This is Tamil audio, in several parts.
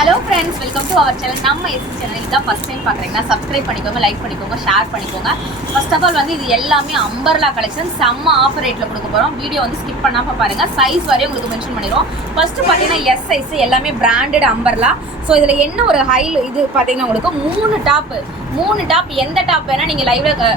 Hello friends, welcome to our channel. நம்ம எஸ்எஸ் சேனல் இதான் ஃபஸ்ட் டைம் பார்க்குறீங்கன்னா சப்ஸ்கிரைப் பண்ணிக்கோங்க, லைக் பண்ணிக்கோங்க, ஷேர் பண்ணிக்கோங்க. ஃபர்ஸ்ட் ஆஃப் ஆல் வந்து இது எல்லாமே அம்பர்லா கலெக்ஷன், செம்ம ஆஃபர் ரேட்டில் கொடுக்க போகிறோம். வீடியோ வந்து ஸ்கிப் பண்ணாமல் பாருங்கள். சைஸ் வரையும் உங்களுக்கு மென்ஷன் பண்ணிடுவோம். ஃபஸ்ட்டு பார்த்தீங்கன்னா எஸ் சைஸ், எல்லாமே பிராண்டட் அம்பர்லா. ஸோ இதில் என்ன ஒரு இது பார்த்தீங்கன்னா உங்களுக்கு மூணு டாப் எந்த டாப் வேணால் நீங்கள் லைவ்ல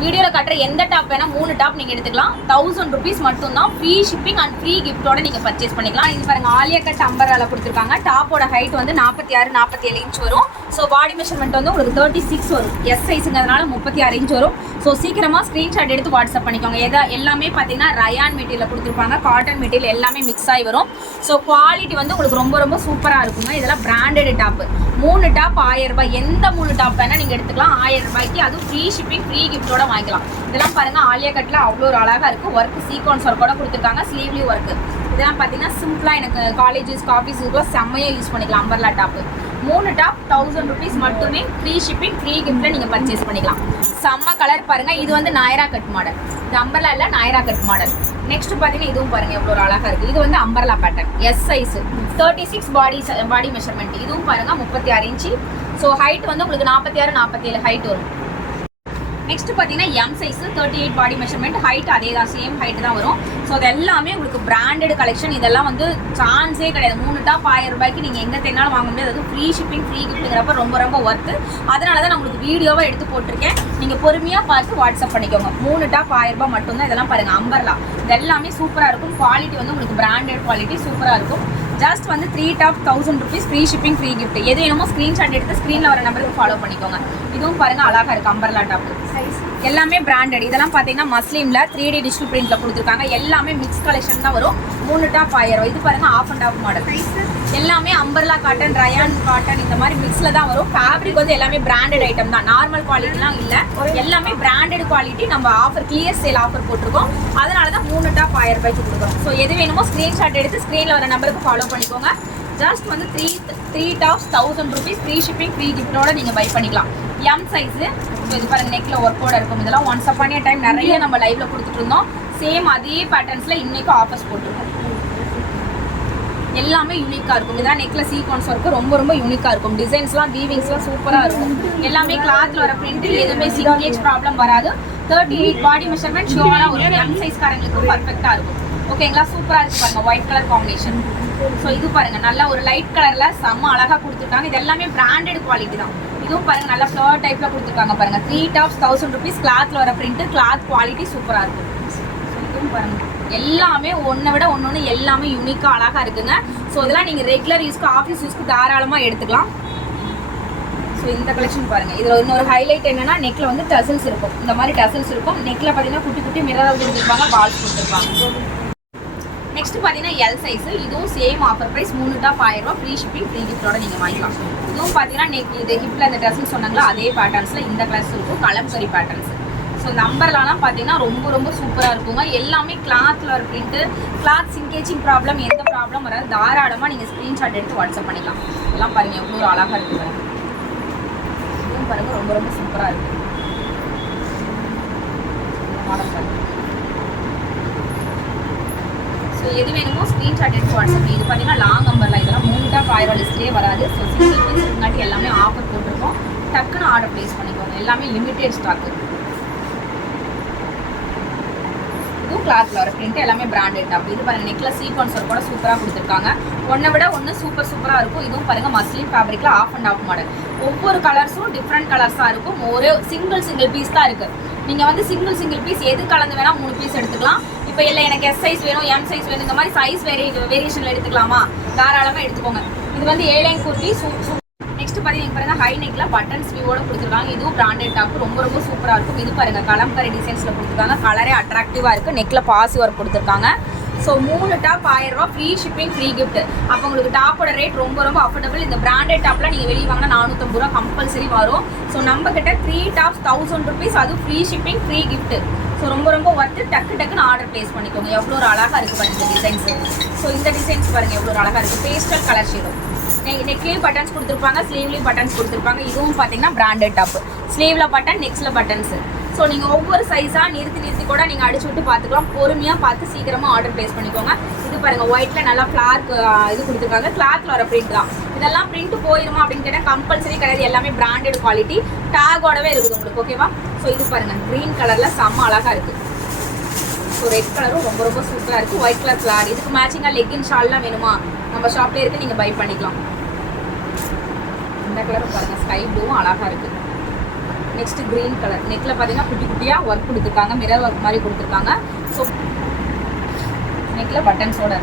வீடியோவில் காட்டுற எந்த டாப் வேணால் 3 டாப் நீங்கள் எடுத்துக்கலாம். 1000 rupees மட்டும்தான். ஃப்ரீ ஷிப்பிங் அண்ட் ஃப்ரீ கிஃப்ட்டோட நீங்கள் பர்ச்சேஸ் பண்ணிக்கலாம். இது பாருங்கள், ஆலியா கட் அம்பர்லாவில் கொடுத்துருக்காங்க. டாப்போட ஹைட் வந்து 46-47 இன்ச் வரும். ஸோ பாடி மெஷர்மெண்ட் வந்து உங்களுக்கு 36 வரும். எஸ் சைஸுங்கிறதுனால 36 இன்ச் வரும். ஸோ சீக்கிரமாக ஸ்க்ரீன்ஷாட் எடுத்து வாட்ஸ்அப் பண்ணிக்கோங்க. எல்லாமே பார்த்தீங்கன்னா ரயான் மெட்டீரியல் கொடுத்துருப்பாங்க. காட்டன் மெட்டீரியல் எல்லாமே மிக்ஸ் ஆகி வரும். ஸோ குவாலிட்டி வந்து உங்களுக்கு ரொம்ப ரொம்ப சூப்பராக இருக்குங்க. இதெல்லாம் பிராண்டட் டாப்பு. 3 டாப் 1000 ரூபாய். எந்த 3 டாப் வேணால் நீங்கள் எடுத்துக்கலாம் 1000 ரூபாய்க்கு. அதுவும் ஃப்ரீ ஷிப்பிங் ஃப்ரீ கிஃப்ட்டோட வாங்கிக்கலாம். இதெல்லாம் பாருங்க, ஆலியா கட்ல அவ்வளோ ஒரு அழகா இருக்கு. ஒர்க் சீக்வன்ஸ் ஒர்க்கோட கொடுத்துருக்காங்க. ஸ்லீவ்லி ஒர்க். இதெல்லாம் பார்த்தீங்கன்னா சிம்பிளா எனக்கு காலேஜஸ் ஆஃபீஸுக்குலாம் செம்மையாக யூஸ் பண்ணிக்கலாம். அம்பர்லா டாப்பு 3 டாப் 1000 rupees மட்டுமே. ஃப்ரீ ஷிப்பிங் ஃப்ரீ கிஃப்ட்ல நீங்க பர்ச்சேஸ் பண்ணிக்கலாம். செம்ம கலர் பாருங்க. இது வந்து நாயரா கட் மாடல். இது அம்பர்லா இல்ல, நாயரா கட் மாடல். நெக்ஸ்ட் பார்த்தீங்கன்னா இதுவும் பாருங்க எவ்வளோ ஒரு அழகா இருக்கு. இது வந்து umbrella pattern. S size 36 body measurement. இதுவும் பாருங்க 36 இன்ச்சு. ஸோ ஹைட் வந்து உங்களுக்கு 46-47 ஹைட் வரும். நெக்ஸ்ட் பார்த்தீங்கன்னா M size 38 body measurement. Height அதே தான், சேம் ஹைட் தான் வரும். ஸோ அது எல்லாமே உங்களுக்கு பிராண்டட் கலெக்ஷன். இதெல்லாம் வந்து சான்ஸே கிடையாது. 3 டாப் 1000 ரூபாய்க்கு நீங்கள் எங்கே தேனாலும் வாங்க முடியாது. அது ஃப்ரீ ஷிப்பிங் ஃப்ரீ கிஃப்ட்டுங்கிறப்ப ரொம்ப ரொம்ப ஒர்த்து. அதனால தான் நான் உங்களுக்கு வீடியோவாக எடுத்து போட்டிருக்கேன். நீங்கள் பொறுமையாக பார்த்து வாட்ஸ்அப் பண்ணிக்கோங்க. 3 டாப் 1000 ரூபாய் மட்டும்தான். இதெல்லாம் பாருங்கள் அம்பர்லா. இது எல்லாமே சூப்பராக இருக்கும். குவாலிட்டி வந்து உங்களுக்கு பிராண்டட் குவாலிட்டி சூப்பராக இருக்கும். ஜஸ்ட் வந்து 3 top 1000 rupees. Free shipping free gift. எது வேணுமோ ஸ்க்ரீன்ஷாட் எடுத்து ஸ்க்ரீனில் வர நம்பருக்கு ஃபாலோ பண்ணிக்கோங்க. இதுவும் பாருங்கள் அழகாக இருக்குது அம்பர்லா டாப். எல்லாமே பிராண்டட். இதெல்லாம் பார்த்தீங்கன்னா மஸ்லிம்ல 3D டிஜிட்டல் பிரிண்ட்ல கொடுத்துருக்காங்க. எல்லாமே மிக்ஸ் கலெக்ஷன் தான் வரும். 3 டாப் 1000. இது பாருங்க ஆஃப் அண்ட் ஆஃப் மாடல். எல்லாமே அம்பர்லா காட்டன், ரயான் காட்டன் இந்த மாதிரி மிக்ஸ்ல தான் வரும். ஃபேப்ரிக் வந்து எல்லாமே பிராண்டட் ஐட்டம் தான். நார்மல் குவாலிட்டிலாம் இல்லை. எல்லாமே பிராண்டட் குவாலிட்டி. நம்ம ஆஃபர் கிளியர் சேல் ஆஃபர் போட்டிருக்கோம். அதனால தான் 3 டாப் 1000 ரூபாய்க்கு கொடுக்குறோம். ஸோ எது வேணுமோ ஸ்க்ரீன்ஷாட் எடுத்து ஸ்க்ரீனில் வர நம்பருக்கு ஃபாலோ பண்ணிக்கோங்க. ஜஸ்ட் வந்து 3 tops 1000 rupees. Free shipping free கிஃப்ட்டோட நீங்கள் பை பண்ணிக்கலாம். M size. ஸோ இது பாருங்க நெக்கில் ஒர்க்கோட இருக்கும். இதெல்லாம் ஒன்ஸ் அப்பான் ஏ டைம் நிறைய நம்ம லைவ்ல கொடுத்துட்டு இருந்தோம். சேம் அதே பேட்டர்ன்ஸில் இன்னைக்கும் ஆஃபர்ஸ் போட்டிருக்கோம். எல்லாமே யூனிக்காக இருக்கும். இதெல்லாம் நெக்கில் சீக்வன்ஸ் ஒர்க்கு ரொம்ப ரொம்ப யூனிக்காக இருக்கும். டிசைன்ஸ்லாம் வீவிங்ஸ்லாம் சூப்பராக இருக்கும். எல்லாமே கிளாத்தில் வர பிரிண்ட். எதுவுமே சிங்கேஜ் ப்ராப்ளம் வராது. 38 பாடி மெஷர்மெண்ட் ஷோராக வரும். எம் சைஸ் காரங்களுக்கு பர்ஃபெக்டாக இருக்கும். ஓகேங்களா, சூப்பராக இருக்கு பாருங்க. White colour combination. ஸோ இது பாருங்க நல்லா ஒரு லைட் கலரில் செம்ம அழகாக கொடுத்துருக்காங்க. இது எல்லாமே பிராண்டட் குவாலிட்டி தான். இதுவும் பாருங்க நல்லா ஃப்ளவர் டைப்ல கொடுத்துருக்காங்க பாருங்க. 3 டாப்ஸ் 1000 rupees. கிளாத்ல வர பிரிண்ட், கிளாத் குவாலிட்டி சூப்பரா இருக்கும். இதுவும் பாருங்க எல்லாமே ஒன்றை விட ஒன்னொன்று எல்லாமே யூனிக்கா அழகா இருக்குங்க. ஸோ இதெல்லாம் நீங்க ரெகுலர் யூஸ்க்கு ஆஃபீஸ் யூஸ்க்கு தாராளமா எடுத்துக்கலாம். ஸோ இந்த கலெக்ஷன் பாருங்க. இதுல இன்னொரு ஹைலைட் என்னன்னா நெக்ல வந்து டசல்ஸ் இருக்கும். இந்த மாதிரி டசல்ஸ் இருக்கும். நெக்ல பாத்தீங்கன்னா குட்டி குட்டி மிரர் கொடுத்துருப்பாங்க, பால்ஸ் கொடுத்துருப்பாங்க. நெக்ஸ்ட் பார்த்தீங்கன்னா எல் சைஸ். இதுவும் சேம் ஆஃபர் ப்ரைஸ். 3 டாப் 1000 ரூபாய். ஃப்ரீ ஷிப்பிங் ஃப்ரீ கிஃப்ட்டோட நீங்கள் வாங்கிக்கலாம். இதுவும் பார்த்தீங்கன்னா நெக் இது ஹிப்பில் இந்த ட்ரெஸ்ன்னு சொன்னாங்களா அதே பேட்டர்ன்ஸில் இந்த கிளாஸ் இருக்கும். கலம்கரி பேட்டர்ன்ஸ். ஸோ இந்த அம்பர்லாம் பார்த்தீங்கன்னா ரொம்ப ரொம்ப சூப்பராக இருக்குங்க. எல்லாமே கிளாத்தில் ஒரு பிரிண்ட்டு. கிளாத் சிங்கேஜிங் ப்ராப்ளம் எந்த ப்ராப்ளம் வராது. தாராளமாக நீங்கள் ஸ்க்ரீன்ஷாட் எடுத்து வாட்ஸ்அப் பண்ணிக்கலாம். இதெல்லாம் பாருங்கள் எவ்வளோ ஒரு அழகாக இருக்குது பாருங்கள். இதுவும் பாருங்கள் ரொம்ப ரொம்ப சூப்பராக இருக்குது. மாடல் பாருங்கள். எது வேணுமோ ஸ்க்ரீன்ஷாட் எடுத்து வாட்ஸ்அப். இது பார்த்தீங்கன்னா லாங் அம்பர்லாம். இதெல்லாம் 3 டாப் 1000 லிஸ்ட்லேயே வராது. ஸோ சிங்கிள் பீஸ் முன்னாடி எல்லாமே ஆஃபர் போட்டிருக்கோம். டக்குன்னு ஆர்டர் ப்ளேஸ் பண்ணிக்கோங்க. எல்லாமே லிமிடெட் ஸ்டாக்கு. இதுவும் கிளாத்தில் வர பிரிண்ட். எல்லாமே பிராண்டட் டாப். இது பாருங்க நெக்ல சீக்வன்ஸ் கூட சூப்பராக கொடுத்துருக்காங்க. ஒன்றை விட ஒன்று சூப்பராக இருக்கும். இதுவும் பாருங்க மஸ்லின் ஃபேப்ரிக்ல ஆஃப் அண்ட் ஆஃப் மாடல். ஒவ்வொரு கலர்ஸும் டிஃப்ரெண்ட் கலர்ஸாக இருக்கும். ஒரே சிங்கிள் பீஸ் தான் இருக்கு. நீங்கள் வந்து சிங்கிள் பீஸ் எது கலந்து வேணால் 3 பீஸ் எடுத்துக்கலாம். இப்போ இல்லை எனக்கு எஸ் சைஸ் வேணும், எம் சைஸ் வேணும், இந்த மாதிரி சைஸ் வேரியேஷனில் எடுத்துக்கலாமா, தாராளமாக எடுத்துக்கோங்க. இது வந்து ஏலைன் குர்த்தி. நெக்ஸ்ட் பார்த்தீங்கன்னா பாருங்க ஹை நெக்கில் பட்டன் ஸ்லீவோட கொடுத்துருக்காங்க. இதுவும் பிராண்டட் டாப். ரொம்ப ரொம்ப சூப்பராக இருக்கும். இது பாருங்க கலம்கரி டிசைன்ஸில் கொடுத்துருக்காங்க. கலரே அட்ராக்டிவாக இருக்குது. நெக்கில் பாசி ஒர்க் கொடுத்துருக்காங்க. ஸோ 3 டாப் 1000 ரூபாய். Free shipping free gift. அப்போ உங்களுக்கு டாப்போட ரேட் ரொம்ப ரொம்ப அஃபோர்டபுள். இந்த பிராண்டட் டாப்லாம் நீங்கள் வெளியே வாங்கினா 450 ரூபா கம்பல்சரி வரும். ஸோ நம்ம கிட்ட 3 டாப்ஸ் 1000 rupees. அதுவும் free shipping free gift. So ரொம்ப ரொம்ப ஒர்த்து. டக்குன்னு ஆர்டர் ப்ளேஸ் பண்ணிக்கோங்க. எவ்வளோ ஒரு அழகாக இருக்குது பாருங்க இந்த டிசைன்ஸ். ஸோ இந்த டிசைன்ஸ் பாருங்கள் எவ்வளோ ஒரு அழகாக இருக்குது. Pastel colour shade. நெக்லேயும் பட்டன்ஸ் கொடுத்துருப்பாங்க, ஸ்லீவ்லேயும் பட்டன்ஸ் கொடுத்துருப்பாங்க. இதுவும் பார்த்தீங்கன்னா பிராண்டட் டாப். ஸ்லீவில் பட்டன், நெக்ஸ்ட்ல பட்டன்ஸ். ஸோ நீங்கள் ஒவ்வொரு சைஸாக நிறுத்தி கூட நீங்கள் அடிச்சு விட்டு பார்த்துக்கலாம். பொறுமையாக பார்த்து சீக்கிரமாக ஆர்டர் ப்ளேஸ் பண்ணிக்கோங்க. இது இது பாருங்க ஒயிட்ல நல்லா ஃபிளார் இது கொடுத்துருக்காங்க. கிளாத்ல வர பிரிண்ட் தான். இதெல்லாம் பிரிண்ட் போயிருமா அப்படின்னு கேட்டால் கம்பல்சரி கிடையாது. எல்லாமே பிராண்டட் குவாலிட்டி டேகோடவே இருக்குது உங்களுக்கு. ஓகேவா? ஸோ இது பாருங்க க்ரீன் கலர்ல செம்ம அழகா இருக்கு. ஸோ ரெட் கலரும் ரொம்ப ரொம்ப சூப்பராக இருக்குது. White colour flower. இதுக்கு மேட்சிங்காக லெக்கின் ஷால்லாம் வேணுமா நம்ம ஷாப்லேயே இருக்குது, நீங்கள் பை பண்ணிக்கலாம். இந்த கலரும் பாருங்கள் ஸ்கை ப்ளூவும் அழகாக இருக்குது. Next green colour. நெக்கில் பார்த்தீங்கன்னா குட்டி குட்டியாக ஒர்க் கொடுத்துருக்காங்க, மிரர் ஒர்க் மாதிரி கொடுத்துருக்காங்க. ஸோ நெக்கில் பட்டன்ஸோட.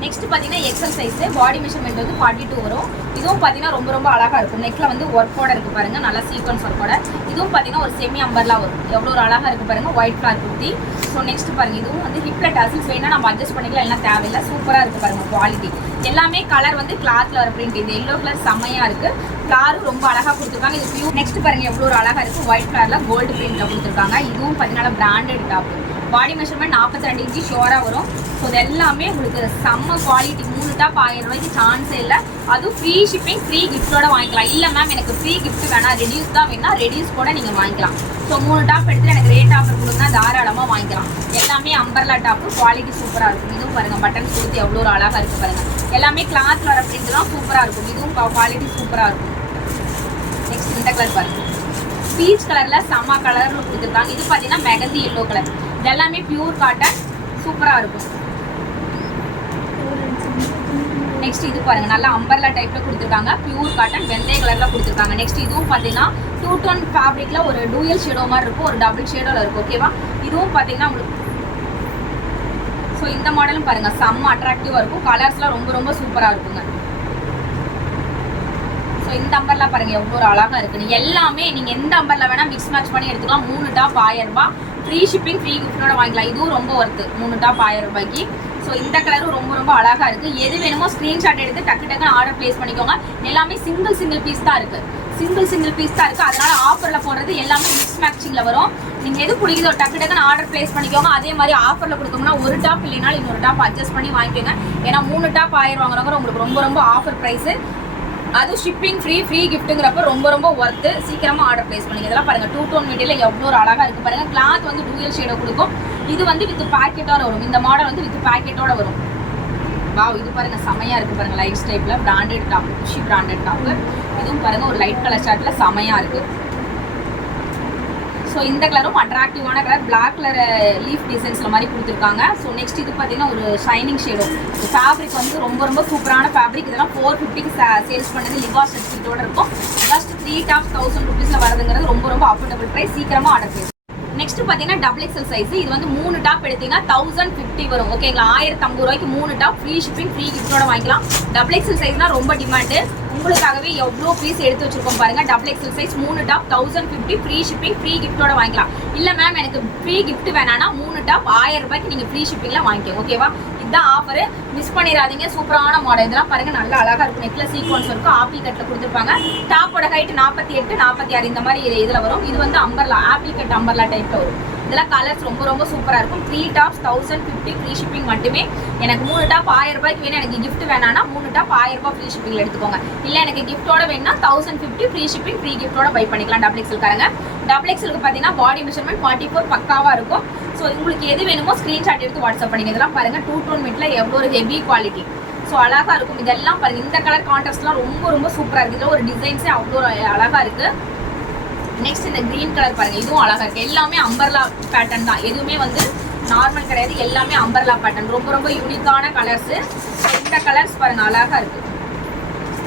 நெக்ஸ்ட் பார்த்தீங்கன்னா எக்ஸல் சைஸ் பாடி மெஷர்மெண்ட் வந்து 42 வரும். இதுவும் பார்த்தீங்கன்னா ரொம்ப ரொம்ப அழகாக இருக்கும். நெக்கில் வந்து ஒர்க்கோட இருக்குது பாருங்கள், நல்லா சீக்வன்ஸ் ஒர்க்கோட. இதுவும் பார்த்தீங்கன்னா ஒரு செமி அம்பர்லாம் வரும். எவ்வளோ ஒரு அழகாக இருக்குது பாருங்கள், white flower kurti. So next பாருங்கள் இதுவும் வந்து ஹிப்பில் டாசில்ஸ் வேணால் நம்ம அட்ஜஸ்ட் பண்ணிக்கலாம், எல்லாம் தேவையில்லை. சூப்பராக இருக்குது பாருங்கள் குவாலிட்டி. எல்லாமே கலர் வந்து கிளாத்தில் வர பிரிண்ட். இந்த எல்லோ கலர் செம்மையாக இருக்குது. ஃப்ளாரும் ரொம்ப அழகாக கொடுத்துருக்காங்க. இது பியூர். நெக்ஸ்ட் பாருங்கள் எவ்வளோ ஒரு அழகாக இருக்குது, ஒயிட் ஃப்ளாரில் கோல்டு பிரிண்டில் கொடுத்துருக்காங்க. இதுவும் பார்த்தீங்கன்னா branded top. Body measurement 42 inch ஷோராக வரும். ஸோ இது எல்லாமே உங்களுக்கு செம்ம குவாலிட்டி. 3 டாப் 1000 ரூபாய்க்கு சான்ஸே இல்லை. அதுவும் ஃப்ரீ ஷிப்பிங், ஃப்ரீ கிஃப்ட்டோட வாங்கிக்கலாம். இல்லை மேம் எனக்கு ஃப்ரீ கிஃப்ட் வேணாம், ரெடியூஸ் தான் வேணா, ரெடியூஸ் கூட நீங்கள் வாங்கிக்கலாம். ஸோ 3 டாப் எடுத்து எனக்கு ரேட் ஆஃபர் கொடுங்க, தாராளமாக வாங்கிக்கலாம். எல்லாமே அம்பர்லா டாப்பு, குவாலிட்டி சூப்பராக இருக்கும். இதுவும் பாருங்கள் பட்டன்ஸ் கொடுத்து எவ்வளோ ஒரு அழகாக இருக்குது பாருங்கள். எல்லாமே கிளாத்தில் வர பிரிண்ட் தான் சூப்பராக இருக்கும். இதுவும் குவாலிட்டி சூப்பராக இருக்கும். நெக்ஸ்ட் இந்த கலர் பாருங்கள், பீச் கலரில் செம்ம கலரில் கொடுத்துருக்காங்க. இது பார்த்தீங்கன்னா மெகந்தி எல்லோ கலர். இது எல்லாமே பியூர் காட்டன், சூப்பராக இருக்கும். நெக்ஸ்ட் இது பாருங்க நல்லா அம்பர்லா டைப்ல கொடுத்துருக்காங்க. பியூர் காட்டன் வெந்தய கலர்ல கொடுத்துருக்காங்க. நெக்ஸ்ட் இதுவும் பார்த்தீங்கன்னா 2 டோன் ஃபேப்ரிக்ல ஒரு டூயல் ஷேடோ மாதிரி இருக்கும், ஒரு டபுள் ஷேடோல இருக்கும். ஓகேவா? இதுவும் பார்த்தீங்கன்னா உங்களுக்கு ஸோ இந்த மாடலும் பாருங்க செம்ம அட்ராக்டிவா இருக்கும். கலர்ஸ்லாம் ரொம்ப ரொம்ப சூப்பராக இருக்குங்க. ஸோ இந்த அம்பர்லா பாருங்க எவ்வளோ ஒரு அழகா இருக்குன்னு. எல்லாமே நீங்க எந்த அம்பர்லா வேணா மிக்ஸ் மேட்ச் பண்ணி எடுத்துக்கலாம். 3 டாப் 1000 ரூபாய், ஃப்ரீ ஷிப்பிங், ஃப்ரீ கிஃப்டோட வாங்கிக்கலாம். இதுவும் ரொம்ப ஒர்த்து. 3 டாப் 1000 ரூபாய்க்கு. ஸோ இந்த கலரும் ரொம்ப ரொம்ப அழகா இருக்கு. எது வேணுமோ ஸ்க்ரீன்ஷாட் எடுத்து டக்கு டக்குன்னு ஆர்டர் பிளேஸ் பண்ணிக்கோங்க. எல்லாமே சிங்கிள் பீஸ் தான் இருக்கு. சிங்கிள் பீஸ் தான் இருக்கு. அதனால ஆஃபர்ல போடுறது எல்லாமே மிக்ஸ் மேட்சிங்ல வரும். நீங்க எது பிடிக்குதோ டக்கு டக்குன்னு ஆர்டர் பிளேஸ் பண்ணிக்கோங்க. அதே மாதிரி ஆஃபர்ல கொடுத்தோம்னா ஒரு டாப் இல்லைனாலும் இன்னொரு டாப் அட்ஜஸ்ட் பண்ணி வாங்கிக்கோங்க. ஏன்னா 3 டாப் 1000 வாங்குறவங்க உங்களுக்கு ரொம்ப ரொம்ப ஆஃபர் பிரைஸ். அதுவும் ஷிப்பிங் ஃப்ரீ கிஃப்ட்டுங்கிறப்ப ரொம்ப ரொம்ப ஒர்த்து. சீக்கிரமா ஆர்டர் பிளேஸ் பண்ணிங்க. இதெல்லாம் பாருங்க 2 டோன் மெட்டீரியல் எவ்வளோ ஒரு அழகா இருக்கு பாருங்க. கிளாத் வந்து டூயல் ஷேடோ கொடுக்கும். இது வந்து வித் பாக்கெட்டோட வரும். இந்த மாடல் வந்து வித் பாக்கெட்டோட வரும். வாவ், இது பாருங்க செமையா இருக்கு பாருங்க. லைட் டைப்ல பிராண்டட் டாப், குஷி பிராண்டட் டாப். இதுவும் பாருங்க ஒரு லைட் கலர் ஷார்ட்ல செமையா இருக்கு. ஸோ இந்த கலரும் அட்ராக்டிவான கலர், பிளாக் கலர் லீஃப் டிசைன்ஸ்ல மாதிரி கொடுத்துருக்காங்க. ஸோ நெக்ஸ்ட் இது பார்த்தீங்கன்னா ஒரு ஷைனிங் ஷேடோ. ஃபேப்ரிக் வந்து ரொம்ப ரொம்ப சூப்பரான ஃபேப்ரிக். இதெல்லாம் 450க்கு சேல்ஸ் பண்ணது லிவாஸ் சர்டிஃபிகேட்டோட இருக்கும். ஜஸ்ட் 3 டாப்ஸ் 1000 ருபீஸ்ல வரதுங்கிறது ரொம்ப ரொம்ப அஃபோர்டபுள் ப்ரைஸ். சீக்கிரமா ஆர்டர் பிளேஸ். நெக்ஸ்ட் பார்த்தீங்கன்னா டபுள் எக்ஸல் சைஸ். இது வந்து 3 டாப் எடுத்தீங்கன்னா 1050 வரும். ஓகேங்களா? 1050 ரூபாய்க்கு 3 டாப் ஃப்ரீ ஷிப்பிங், ஃப்ரீ கிஃப்டோட வாங்கிக்கலாம். டபுள் எக்ஸல் சைஸ்னா ரொம்ப டிமாண்டு. உங்களுக்காகவே எவ்வளோ பீஸ் எடுத்து வச்சிருக்கோம் பாருங்க. Double XL size 3 top 1050, free shipping, free கிஃப்டோட வாங்கிக்கலாம். இல்லை மேம் எனக்கு ஃப்ரீ கிஃப்ட் வேணான்னா 3 டாப் 1000 ரூபாய்க்கு நீங்கள் ஃப்ரீ ஷிப்பிங்ல வாங்கிக்கோங்க. ஓகேவா? இதுதான் ஆஃபர், மிஸ் பண்ணிடாதீங்க. சூப்பரான மாடல். இதெல்லாம் பாருங்க நல்லா அழகா இருக்கும். நெக்ல சீக்வன்ஸ் இருக்கும், ஆப்பிள் கட்ல கொடுத்துருப்பாங்க. டாப்போட ஹைட் 48, 46 இந்த மாதிரி இதுல வரும். இது வந்து அம்பர்லா, ஆப்பிள் கட் அம்பர்லா டைப்ல வரும். இதெல்லாம் கலர்ஸ் ரொம்ப ரொம்ப சூப்பராக இருக்கும். 3 டாப்ஸ் 1050, ஃப்ரீ ஷிப்பிங் மட்டுமே. எனக்கு 3 டாப் 1000 ரூபாய்க்கு வேணும், எனக்கு கிஃப்ட் வேணான்னா 3 டாப் 1000 ரூபாய் ஃப்ரீ ஷிப்பிங்ல எடுத்துக்கோங்க. இல்லை எனக்கு கிஃப்டோட வேணும்னா 1050 ஃப்ரீ ஷிப்பிங், ஃப்ரீ கிஃப்டோட பை பண்ணிக்கலாம். டபுள் எக்ஸல் காரங்க. டபுள் எக்ஸலுக்கு பார்த்தீங்கன்னா பாடி மெஷர்மெண்ட் 44 பக்காவாக இருக்கும். ஸோ உங்களுக்கு எது வேணுமோ ஸ்க்ரீன்ஷாட் எடுத்து வாட்ஸ்அப் பண்ணிங்க. இதெல்லாம் பாருங்க 2 டோன் மெட்ல எவ்வளோ ஒரு ஹெவி குவாலிட்டி. ஸோ அழகா இருக்கும். இதெல்லாம் பாருங்க. இந்த கலர் கான்ட்ராஸ்ட்லாம் ரொம்ப ரொம்ப சூப்பராக இருக்குது. இதில் ஒரு டிசைன்ஸே அவ்வளோ அழகா இருக்கு. நெக்ஸ்ட் இந்த கிரீன் கலர் பாருங்க. இதுவும் அழகா இருக்கு. எல்லாமே அம்பர்லா பேட்டர்ன் தான். எதுவுமே வந்து நார்மல் கிடையாது. எல்லாமே அம்பர்லா பேட்டர்ன். ரொம்ப ரொம்ப யூனிக்கான கலர்ஸ். இந்த கலர்ஸ் பாருங்க அழகா இருக்கு.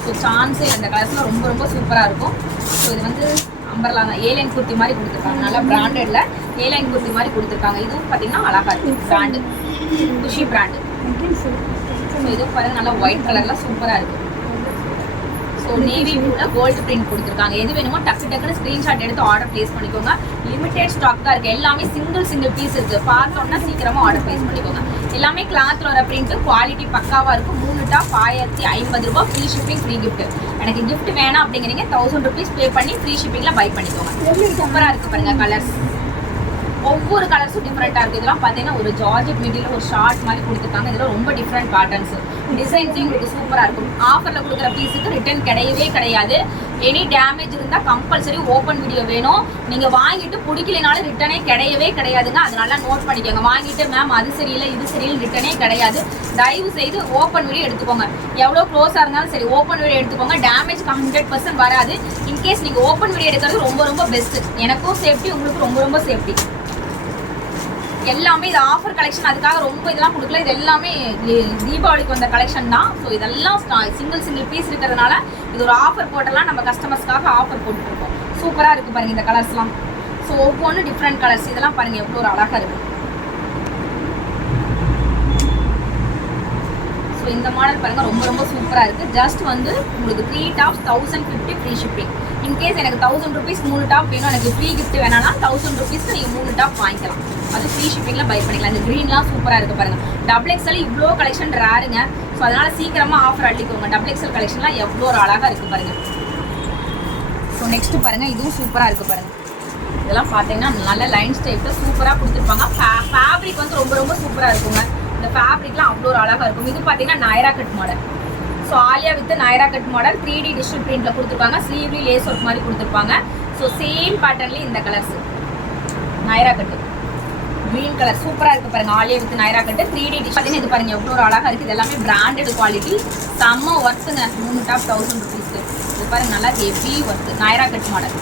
ஸோ சான்ஸே இந்த கலர்ஸ்லாம் ரொம்ப ரொம்ப சூப்பராக இருக்கும். ஸோ இது வந்து அம்பர்லா தான். ஏலைன் குர்த்தி மாதிரி கொடுத்துருக்காங்க. நல்லா பிராண்டட்ல ஏலைன் குர்த்தி மாதிரி கொடுத்துருக்காங்க. இதுவும் பார்த்தீங்கன்னா அழகா இருக்கு. பிராண்டு குஷி பிராண்டு. ஸோ இதுவும் பாருங்க நல்லா ஒயிட் கலர்ல சூப்பராக இருக்கு. ஸோ நேவி ப்ளூல கோல்டு பிரிண்ட் கொடுத்துருக்காங்க. எது வேணுமோ டக்கு டக்குன்னு ஸ்க்ரீன்ஷாட் எடுத்து ஆர்டர் பிளேஸ் பண்ணிக்கோங்க. லிமிடெட் ஸ்டாக் தான் இருக்கு. எல்லாமே சிங்கிள் பீஸ் இருக்கு. பார்த்தோம்னா சீக்கிரமா ஆர்டர் பிளேஸ் பண்ணிக்கோங்க. எல்லாமே கிளாத்ல வர பிரிண்ட், குவாலிட்டி பக்காவா இருக்கும். 3 டாப் 1050 ரூபாய், ஃப்ரீ ஷிப்பிங், ஃப்ரீ கிஃப்ட். எனக்கு கிஃப்ட் வேணாம் அப்படிங்கிறீங்க 1000 ருபீஸ் பே பண்ணி ஃப்ரீ ஷிப்பிங்ல பை பண்ணிக்கோங்க. சூப்பரா இருக்கு பாருங்க கலர்ஸ். ஒவ்வொரு கலர்ஸும் டிஃப்ரெண்டா இருக்கு. இதெல்லாம் பார்த்தீங்கன்னா ஒரு ஜார்ஜெட் மெட்டீரியல் ஒரு ஷார்ட் மாதிரி கொடுத்துருக்காங்க. இதெல்லாம் ரொம்ப டிஃப்ரெண்ட் பேட்டர்ன்ஸ். டிசைன்ஸும் உங்களுக்கு சூப்பராக இருக்கும். ஆஃபரில் கொடுக்குற பீஸுக்கு ரிட்டர்ன் கிடையவே கிடையாது. எனி டேமேஜ் இருந்தால் கம்பல்சரி ஓப்பன் வீடியோ வேணும். நீங்கள் வாங்கிட்டு பிடிக்கலைனாலும் ரிட்டனே கிடையவே கிடையாதுங்க. அதனால நோட் பண்ணிக்கோங்க. வாங்கிட்டு மேம் அது சரியில்லை இது சரியில்லை ரிட்டனே கிடையாது. தயவு செய்து ஓப்பன் வீடியோ எடுத்துக்கோங்க. எவ்வளோ க்ளோஸாக இருந்தாலும் சரி ஓப்பன் வீடியோ எடுத்துக்கோங்க. டேமேஜ் 100% வராது. இன்கேஸ் நீங்கள் ஓப்பன் வீடியோ எடுக்கிறது ரொம்ப ரொம்ப பெஸ்ட்டு. எனக்கும் சேஃப்டி, உங்களுக்கு ரொம்ப ரொம்ப சேஃப்டி. எல்லாமே இது ஆஃபர் கலெக்ஷன், அதுக்காக ரொம்ப இதெல்லாம் கொடுக்கல. இது எல்லாமே தீபாவளிக்கு வந்த கலெக்ஷன் தான். ஸோ இதெல்லாம் சிங்கிள் பீஸ் இருக்கிறதுனால இது ஒரு ஆஃபர் போட்டெல்லாம் நம்ம கஸ்டமர்ஸ்க்காக ஆஃபர் போட்டுருக்கோம். சூப்பராக இருக்குது பாருங்கள் இந்த கலர்ஸ்லாம். ஸோ ஒவ்வொன்றும் டிஃப்ரெண்ட் கலர்ஸ். இதெல்லாம் பாருங்கள் எவ்வளோ ஒரு அழகாக இருக்குது. ஸோ இந்த மாடல் பாருங்கள் ரொம்ப ரொம்ப சூப்பராக இருக்குது. ஜஸ்ட் வந்து உங்களுக்கு 3 டாப்ஸ் 1050 ஃப்ரீ ஷிப்பிங். இன்கேஸ் எனக்கு 1000 rupees 3 டாப் வேணும், எனக்கு ஃப்ரீ கிஃப்ட் வேணாம்னா 1000 rupeesக்கு நீங்கள் 3 டாப் வாங்கிக்கலாம். அது ஃப்ரீ ஷிப்பிங்கில் பை பண்ணிக்கலாம். இந்த க்ரீன்லாம் சூப்பராக இருக்குது பாருங்கள். XXL இவ்வளோ கலெக்ஷன் ரேருங்க. ஸோ அதனால் சீக்கிரமாக ஆஃபர் அள்ளிக்கோங்க. XXL கலெக்ஷன்லாம் எவ்வளோ ஒரு அழகாக இருக்குது பாருங்கள். ஸோ நெக்ஸ்ட்டு பாருங்கள், இதுவும் சூப்பராக இருக்குது பாருங்கள். இதெல்லாம் பார்த்தீங்கன்னா நல்ல லைன்ஸ் டைப்பில் சூப்பராக கொடுத்துருப்பாங்க. ஃபேப்ரிக் வந்து ரொம்ப ரொம்ப சூப்பராக இருக்குங்க. இந்த ஃபேப்ரிக்லாம் அவ்வளோ ஒரு அழகாக இருக்கும். இது பார்த்தீங்கன்னா Naira cut model. So Alia with Naira cut model 3D digital பிரிண்டில் கொடுத்துருப்பாங்க. ஸ்லீவ்லி லேஸ் ஒர்க் மாதிரி கொடுத்துருப்பாங்க. ஸோ சேம் பேட்டர்ன்லேயே இந்த colours Naira cut green colour சூப்பராக இருக்குது பாருங்கள். Alia with Naira cut 3D dish பார்த்தீங்கன்னா இது பாருங்கள் எவ்வளோ ஒரு அழகாக இருக்குது. இது எல்லாமே பிராண்டட் குவாலிட்டி, செம்ம ஒர்த்துங்க. 3 டாப் 1000 rupeesக்கு. இது பாருங்கள் நல்லா heavy worth. Naira cut model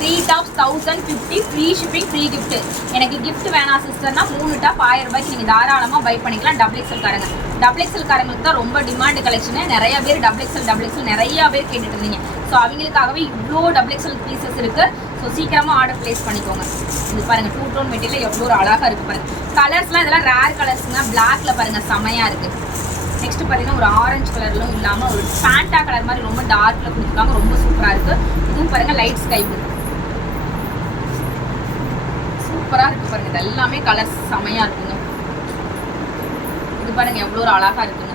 3 tops 1050 free shipping free gift. எனக்கு கிஃப்ட் வேணாம் சிஸ்டர்னா 3 டாப் 1000 ரூபாய்க்கு நீங்கள் தாராளமாக பை பண்ணிக்கலாம். XXL காரங்க. XXL காரங்களுக்கு தான் ரொம்ப டிமாண்ட் கலெக்ஷனு. நிறைய பேர் XXL நிறையா பேர் கேட்டுட்டு இருந்தீங்க. ஸோ அவங்களுக்காகவே இவ்வளோ XXL பீசஸ் இருக்குது. ஸோ சீக்கிரமாக ஆர்டர் ப்ளேஸ் பண்ணிக்கோங்க. இது பாருங்கள் 2 டோன் மெட்டீரியல் எவ்வளோ ஒரு அழகாக இருக்குது பாருங்கள். கலர்ஸ்லாம் இதெல்லாம் ரேர் கலர்ஸுங்க. பிளாக்ல பாருங்கள் செமையாக இருக்குது. நெக்ஸ்ட் பார்த்தீங்கன்னா ஒரு ஆரஞ்சு கலர்லும் இல்லாமல் ஒரு ஃபேண்டா கலர் மாதிரி ரொம்ப டார்க்கில் கொடுத்துருக்காங்க. ரொம்ப சூப்பராக இருக்குது. இதுவும் பாருங்கள் லைட் ஸ்கை ப்ளூ சூப்பராக இருக்குது பாருங்கள். இது எல்லாமே கலர்ஸ் செமையாக இருக்குங்க. இது பாருங்கள் எவ்வளோ ஒரு அழகாக இருக்குது.